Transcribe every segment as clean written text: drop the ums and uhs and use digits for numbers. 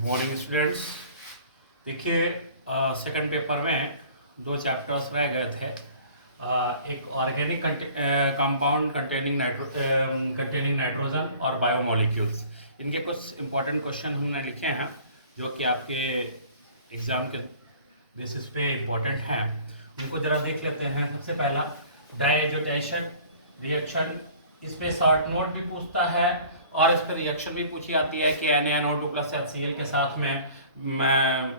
Morning students. देखिए, second paper में दो चैप्टर्स रह गए थे। एक ऑर्गेनिक कंपाउंड कंटेनिंग नाइट्रोजन और बायोमोलिक्यूल्स। इनके कुछ इंपॉर्टेंट क्वेश्चन हमने लिखे हैं जो कि आपके एग्ज़ाम के बेसिस पे इम्पोर्टेंट हैं। उनको ज़रा देख लेते हैं। सबसे पहला डायजोटेशन रिएक्शन, इस पे शॉर्ट नोट भी पूछता है और इस पर रिएक्शन भी पूछी आती है कि NaNO2 प्लस HCl के साथ में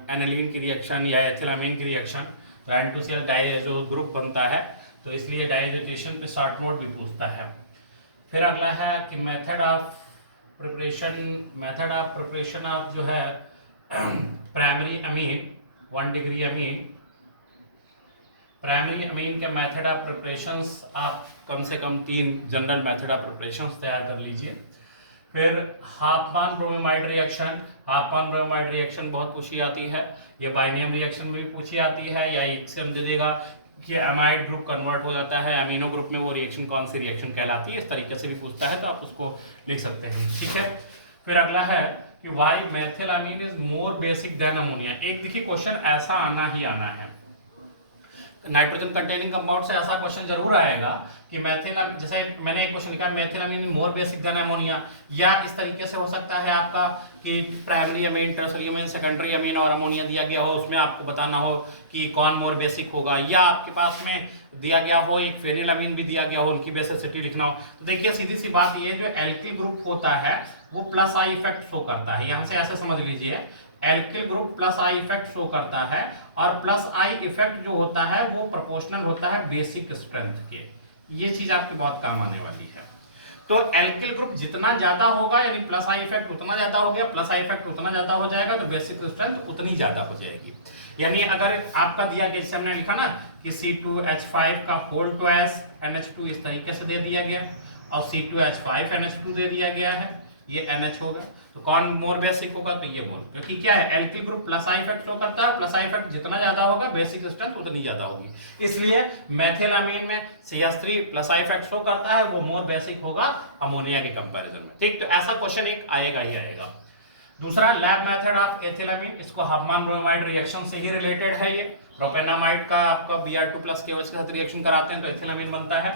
एनालिन की रिएक्शन या एथिलामीन की रिएक्शन, तो N2Cl डाइजो ग्रुप बनता है, तो इसलिए डायजोटेशन पे शॉर्ट नोट भी पूछता है। फिर अगला है कि मेथड ऑफ प्रिपरेशन ऑफ जो है primary amine 1 degree amine, primary amine के मेथड ऑफ प्रिपरेशंस आप कम से कम 3 जनरल मेथड ऑफ प्रिपरेशंस तैयार कर लीजिए। फिर हाफमान ब्रोमीमाइड रिएक्शन बहुत पूछी आती है। ये बाइनियम रिएक्शन में भी पूछी आती है, या एक से हम दे देगा कि अमाइड ग्रुप कन्वर्ट हो जाता है अमीनो ग्रुप में, वो रिएक्शन कौन सी रिएक्शन कहलाती है, इस तरीके से भी पूछता है, तो आप उसको लिख सकते हैं। ठीक है। फिर अगला है कि why methylamine is more basic than ammonia. एक देखिए क्वेश्चन ऐसा आना ही आना है, नाइट्रोजन कंटेनिंग कंपाउंड से ऐसा क्वेश्चन जरूर आएगा कि मेथिलामीन, जैसे मैंने एक क्वेश्चन लिखा मेथिलामीन मोर बेसिक देन अमोनिया, या इस तरीके से हो सकता है आपका कि प्राइमरी अमीन, टर्सरी अमीन, सेकेंडरी अमीन और अमोनिया दिया गया हो, उसमें आपको बताना हो कि कौन मोर बेसिक होगा, या आपके पास में दिया गया हो एक फेनिल अमीन भी दिया गया हो, उनकी बेसिसिटी लिखना हो। तो देखिए सीधी सी बात, ये जो एल्किल ग्रुप होता है वो प्लस आई इफेक्ट शो करता है। यहां से ऐसे समझ लीजिए, alkyl group plus I effect show करता है, और प्लस आई इफेक्ट जो होता है वो प्रोपोर्शनल होता है बेसिक स्ट्रेंथ के। ये चीज आपकी बहुत काम आने वाली है। तो एल्किल ग्रुप जितना ज्यादा होगा, यानी प्लस आई इफेक्ट उतना ज्यादा हो गया, प्लस आई इफेक्ट उतना ज्यादा हो जाएगा, तो बेसिक स्ट्रेंथ उतनी ज्यादा हो जाएगी। यानी अगर आपका दिया गया, जैसे हमने लिखा ना कि C2H5 का होल टू एस NH2 इस तरीके से दे दिया गया, और C2H5 NH2 दे दिया गया है, ये NH होगा, तो कौन मोर बेसिक होगा, तो ये मोर, क्योंकि क्या है, alkyl group plus I effect show करता है, प्लस आई इफेक्ट जितना ज्यादा होगा बेसिक स्ट्रेंथ उतनी ज्यादा होगी, इसलिए मेथिलामीन में CH3 plus I effect show करता है, वो मोर बेसिक होगा अमोनिया के कंपैरिजन में। ठीक, तो ऐसा क्वेश्चन एक आएगा ही आएगा। दूसरा लैब मेथड ऑफ एथिलामीन, इसको हाफमान ब्रोमाइड रिएक्शन से ही रिलेटेड है। ये प्रोपेनामाइड का आपका Br2 प्लस के साथ रिएक्शन कराते हैं तो एथिलामीन बनता है।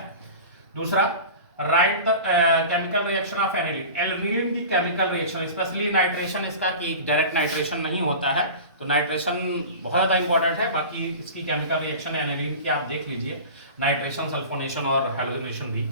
दूसरा, right the chemical reaction of aniline, aniline की केमिकल रिएक्शन, स्पेशली नाइट्रेशन, इसका कि डायरेक्ट नाइट्रेशन नहीं होता है, तो नाइट्रेशन बहुत ज्यादा इंपॉर्टेंट है। बाकी इसकी केमिकल रिएक्शन एनिलीन की आप देख लीजिए, नाइट्रेशन, सल्फोनेशन और हैलोजिनेशन भी।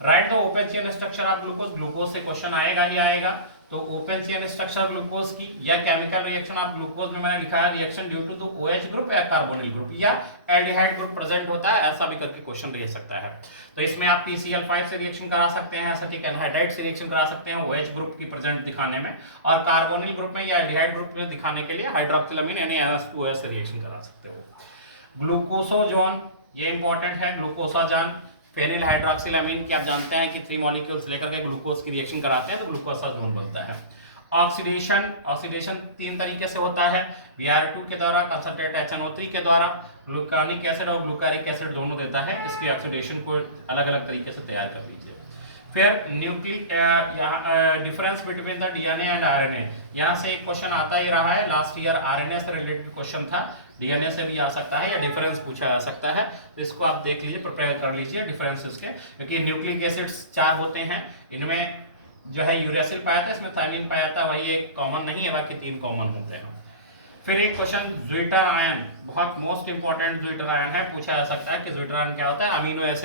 Right the open chain structure of glucose, glucose से क्वेश्चन आएगा ही आएगा, तो ओपन चेन स्ट्रक्चर ग्लूकोज की या केमिकल रिएक्शन ऑफ ग्लूकोज में मैंने लिखा है reaction due to the OH group या कार्बोनिल ग्रुप या एल्डिहाइड ग्रुप प्रेजेंट होता है, ऐसा भी करके क्वेश्चन रह सकता है। तो इसमें आप PCl5 से रिएक्शन करा सकते हैं, एसिटिक एनहाइड्राइड से रिएक्शन करा सकते हैं OH ग्रुप की प्रेजेंट दिखाने में, और कार्बोनिल ग्रुप में या एल्डिहाइड ग्रुप में दिखाने के लिए हाइड्रोक्सिलामीन यानी NH2OH से रिएक्शन करा सकते हो। ग्लूकोसोजोन, ये इंपॉर्टेंट है, ग्लूकोसाजान, फेनिल हाइड्रोक्सिलामीन की आप जानते हैं कि 3 मॉलिक्यूल्स लेकर के ग्लूकोज की रिएक्शन कराते हैं तो ग्लूकोसाजोन बनता है। ऑक्सीडेशन 3 तरीके से होता है, Br2 के द्वारा, कंसंट्रेट HNO3 के द्वारा, ग्लूकानिक एसिड और ग्लूकारिक एसिड दोनों देता है। इसके ऑक्सीडेशन को अलग अलग तरीके से तैयार कर लीजिए। फिर difference between the DNA and RNA, यहाँ से एक क्वेश्चन आता ही रहा है, लास्ट ईयर RNA से रिलेटेड क्वेश्चन था, DNA से भी आ सकता है या डिफरेंस पूछा जा सकता है, तो इसको आप देख लीजिए, प्रिपेयर कर लीजिए डिफरेंसेस के, क्योंकि न्यूक्लिक एसिड्स 4 होते हैं, इनमें जो है यूरेसिल पाया था, इसमें थायमिन पाया था, वही एक कॉमन नहीं है, बाकी 3 कॉमन होते हैं। फिर एक क्वेश्चन ज्विटर आयन, बहुत मोस्ट इंपॉर्टेंट ज्विटर आयन है, पूछा जा सकता है कि ज्विटर आयन क्या होता है, अमीनो एसिड